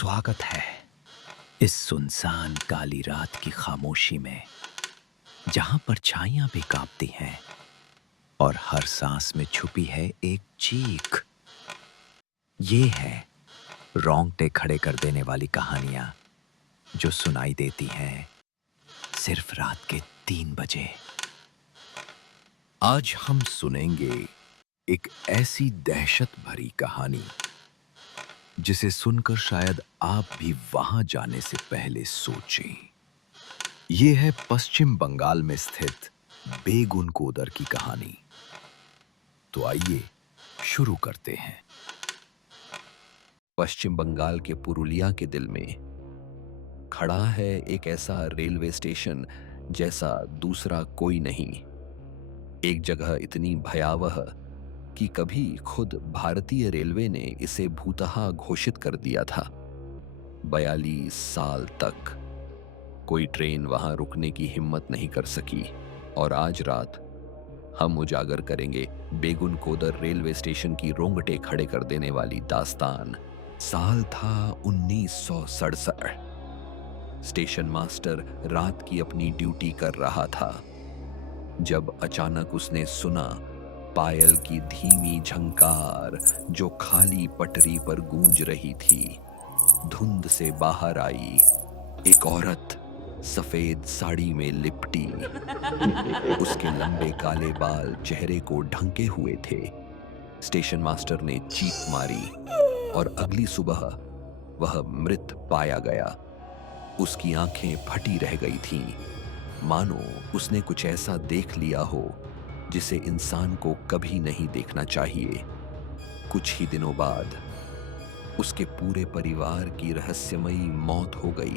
स्वागत है इस सुनसान काली रात की खामोशी में, जहां परछाइयां भी कांपती हैं और हर सांस में छुपी है एक चीख। ये है रोंगटे खड़े कर देने वाली कहानियां जो सुनाई देती हैं सिर्फ रात के 3 बजे। आज हम सुनेंगे एक ऐसी दहशत भरी कहानी जिसे सुनकर शायद आप भी वहां जाने से पहले सोचें। ये है पश्चिम बंगाल में स्थित बेगुनकोदर की कहानी। तो आइए शुरू करते हैं। पश्चिम बंगाल के पुरुलिया के दिल में खड़ा है एक ऐसा रेलवे स्टेशन जैसा दूसरा कोई नहीं। एक जगह इतनी भयावह कि कभी खुद भारतीय रेलवे ने इसे भूतहा घोषित कर दिया था। 42 साल तक कोई ट्रेन वहां रुकने की हिम्मत नहीं कर सकी। और आज रात हम उजागर करेंगे बेगुनकोदर रेलवे स्टेशन की रोंगटे खड़े कर देने वाली दास्तान। साल था 1967। स्टेशन मास्टर रात की अपनी ड्यूटी कर रहा था जब अचानक उसने सुना पायल की धीमी झंकार जो खाली पटरी पर गूंज रही थी। धुंध से बाहर आई एक औरत सफेद साड़ी में लिपटी। उसके लंबे काले बाल चेहरे को ढंके हुए थे। स्टेशन मास्टर ने चीख मारी और अगली सुबह वह मृत पाया गया। उसकी आंखें फटी रह गई थीं, मानो उसने कुछ ऐसा देख लिया हो जिसे इंसान को कभी नहीं देखना चाहिए। कुछ ही दिनों बाद उसके पूरे परिवार की रहस्यमयी मौत हो गई।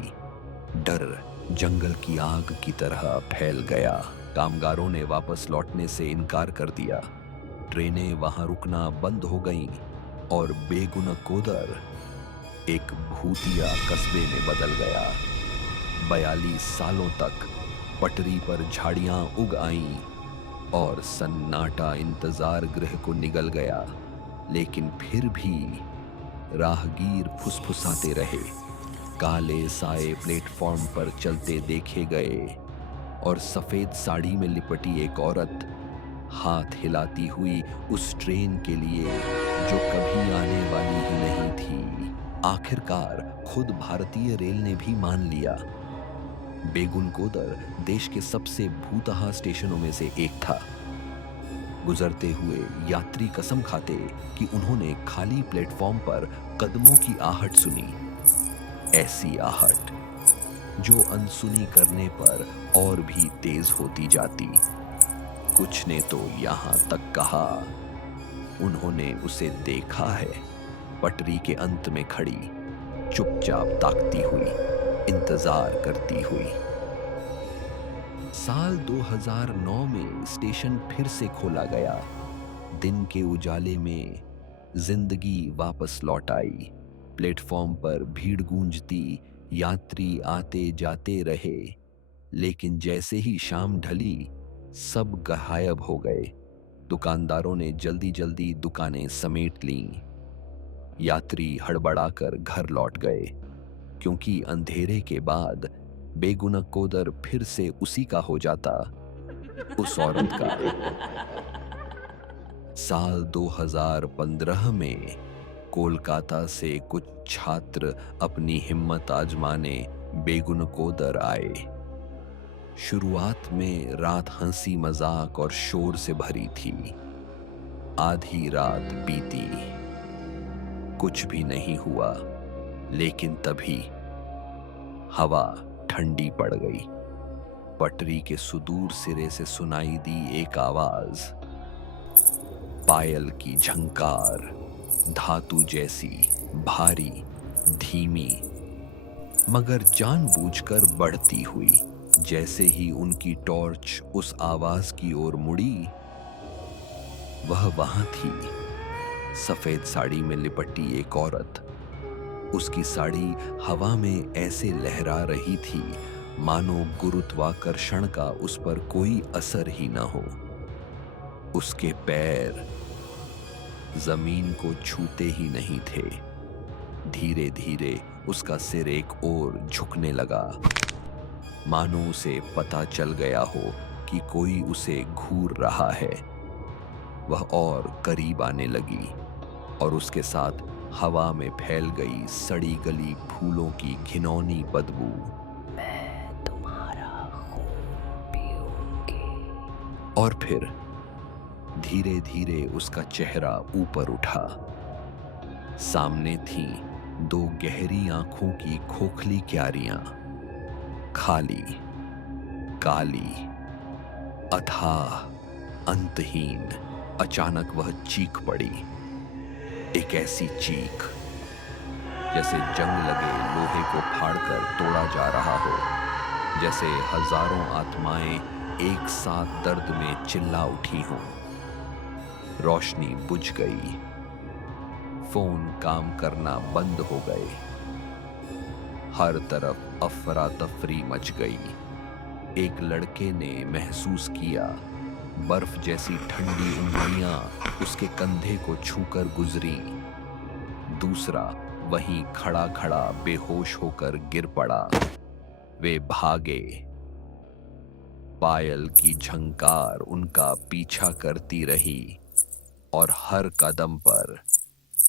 डर जंगल की आग की तरह फैल गया। कामगारों ने वापस लौटने से इनकार कर दिया। ट्रेनें वहां रुकना बंद हो गईं और बेगुनकोदर एक भूतिया कस्बे में बदल गया। 42 सालों तक पटरी पर झाड़ियां उग आईं और सन्नाटा इंतजार गृह को निगल गया। लेकिन फिर भी राहगीर फुसफुसाते रहे। काले साए प्लेटफॉर्म पर चलते देखे गए और सफेद साड़ी में लिपटी एक औरत हाथ हिलाती हुई उस ट्रेन के लिए जो कभी आने वाली ही नहीं थी। आखिरकार खुद भारतीय रेल ने भी मान लिया। बेगुनकोदर देश के सबसे भूतहा स्टेशनों में से एक था। गुजरते हुए यात्री कसम खाते कि उन्होंने खाली प्लेटफॉर्म पर कदमों की आहट सुनी। ऐसी आहट जो अनसुनी करने पर और भी तेज होती जाती। कुछ ने तो यहां तक कहा उन्होंने उसे देखा है, पटरी के अंत में खड़ी, चुपचाप ताकती हुई, इंतजार करती हुई। साल 2009 में स्टेशन फिर से खोला गया। दिन के उजाले में जिंदगी वापस लौट आई। प्लेटफॉर्म पर भीड़ गूंजती, यात्री आते जाते रहे। लेकिन जैसे ही शाम ढली सब गायब हो गए। दुकानदारों ने जल्दी जल्दी दुकानें समेट लीं। यात्री हड़बड़ाकर घर लौट गए, क्योंकि अंधेरे के बाद बेगुनकोदर फिर से उसी का हो जाता, उस औरत का। साल 2015 में कोलकाता से कुछ छात्र अपनी हिम्मत आजमाने बेगुनकोदर आए। शुरुआत में रात हंसी मजाक और शोर से भरी थी। आधी रात बीती, कुछ भी नहीं हुआ। लेकिन तभी हवा ठंडी पड़ गई। पटरी के सुदूर सिरे से सुनाई दी एक आवाज, पायल की झंकार, धातु जैसी, भारी, धीमी, मगर जानबूझकर बढ़ती हुई। जैसे ही उनकी टॉर्च उस आवाज की ओर मुड़ी, वह वहां थी, सफेद साड़ी में लिपटी एक औरत। उसकी साड़ी हवा में ऐसे लहरा रही थी मानो गुरुत्वाकर्षण का उस पर कोई असर ही न हो। उसके पैर जमीन को छूते ही नहीं थे। धीरे धीरे उसका सिर एक ओर झुकने लगा, मानो उसे पता चल गया हो कि कोई उसे घूर रहा है। वह और करीब आने लगी और उसके साथ हवा में फैल गई सड़ी गली फूलों की घिनौनी बदबू। मैं तुम्हारा खून पीऊंगी। और फिर धीरे धीरे उसका चेहरा ऊपर उठा। सामने थी दो गहरी आंखों की खोखली क्यारियां, खाली, काली, अथाह, अंतहीन। अचानक वह चीख पड़ी, एक ऐसी चीख जैसे जंग लगे लोहे को फाड़कर तोड़ा जा रहा हो, जैसे हजारों आत्माएं एक साथ दर्द में चिल्ला उठी हों। रोशनी बुझ गई, फोन काम करना बंद हो गए, हर तरफ अफरा तफरी मच गई। एक लड़के ने महसूस किया, बर्फ जैसी ठंडी उंगलियां उसके कंधे को छूकर गुजरी। दूसरा वहीं खड़ा खड़ा बेहोश होकर गिर पड़ा। वे भागे, पायल की झंकार उनका पीछा करती रही और हर कदम पर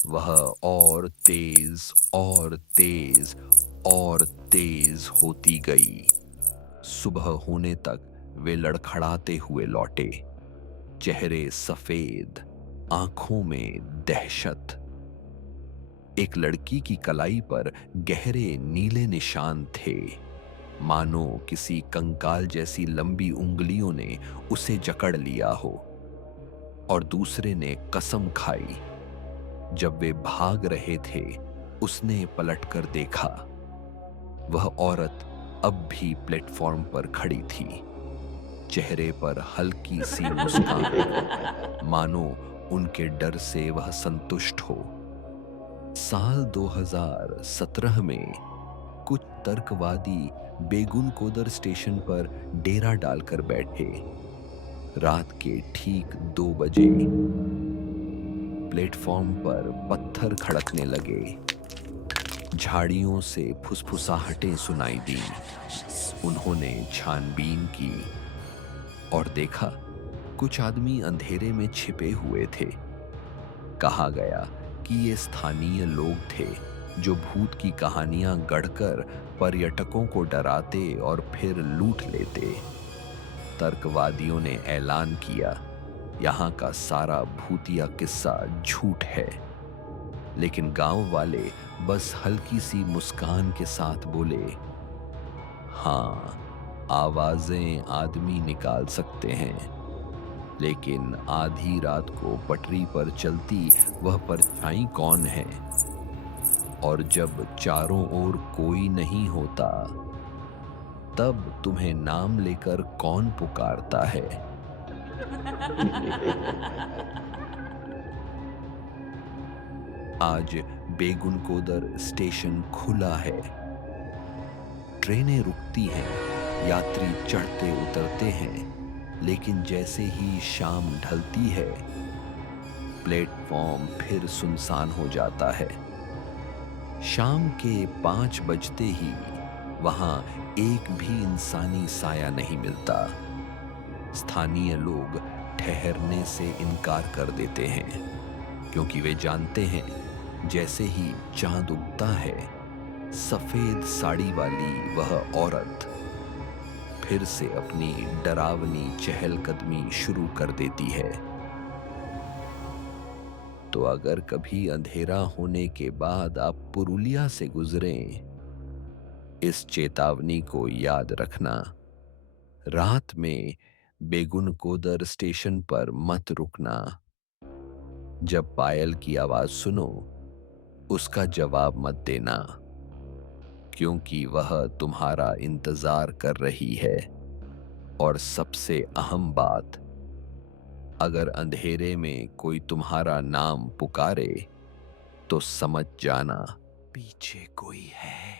वह और तेज और तेज और तेज होती गई। सुबह होने तक वे लड़खड़ाते हुए लौटे, चेहरे सफेद, आंखों में दहशत। एक लड़की की कलाई पर गहरे नीले निशान थे, मानो किसी कंकाल जैसी लंबी उंगलियों ने उसे जकड़ लिया हो। और दूसरे ने कसम खाई, जब वे भाग रहे थे उसने पलटकर देखा, वह औरत अब भी प्लेटफॉर्म पर खड़ी थी, चेहरे पर हल्की सी मुस्कान, मानो उनके डर से वह संतुष्ट हो। साल 2017 में कुछ तर्कवादी बेगुनकोदर स्टेशन पर डेरा डालकर बैठे। रात के ठीक 2 बजे प्लेटफॉर्म पर पत्थर खड़कने लगे, झाड़ियों से फुसफुसाहटें सुनाई दी। उन्होंने छानबीन की और देखा, कुछ आदमी अंधेरे में छिपे हुए थे। कहा गया कि ये स्थानीय लोग थे जो भूत की कहानियां गढ़कर पर्यटकों को डराते और फिर लूट लेते। तर्कवादियों ने ऐलान किया, यहाँ का सारा भूतिया किस्सा झूठ है। लेकिन गांव वाले बस हल्की सी मुस्कान के साथ बोले, हाँ, आवाजें आदमी निकाल सकते हैं, लेकिन आधी रात को पटरी पर चलती वह परछाई कौन है? और जब चारों ओर कोई नहीं होता, तब तुम्हें नाम लेकर कौन पुकारता है? आज बेगुनकोदर स्टेशन खुला है, ट्रेनें रुकती हैं, यात्री चढ़ते उतरते हैं, लेकिन जैसे ही शाम ढलती है, प्लेटफॉर्म फिर सुनसान हो जाता है। शाम के 5 बजते ही वहां एक भी इंसानी साया नहीं मिलता। स्थानीय लोग ठहरने से इनकार कर देते हैं, क्योंकि वे जानते हैं, जैसे ही चांद उगता है, सफेद साड़ी वाली वह औरत फिर से अपनी डरावनी चहलकदमी शुरू कर देती है। तो अगर कभी अंधेरा होने के बाद आप पुरुलिया से गुजरें, इस चेतावनी को याद रखना, रात में बेगुनकोदर स्टेशन पर मत रुकना। जब पायल की आवाज सुनो, उसका जवाब मत देना, क्योंकि वह तुम्हारा इंतजार कर रही है। और सबसे अहम बात, अगर अंधेरे में कोई तुम्हारा नाम पुकारे, तो समझ जाना, पीछे कोई है।